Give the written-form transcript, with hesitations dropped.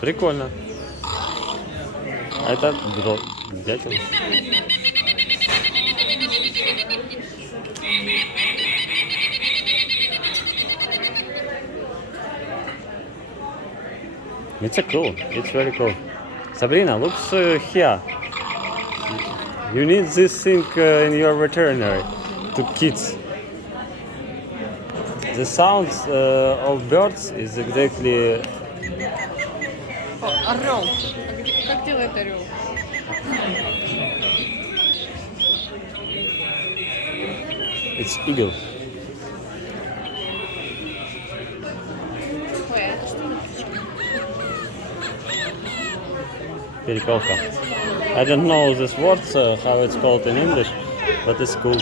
Прикольно. А это дятел. It's cool. It's very cool. Sabrina, look here. You need this thing in your veterinary to kids. The sounds of birds is exactly. Орел. Как делает орел? It's eagle. Ой, а это что? Перепелка. I don't know this word, how it's called in English, but it's cool.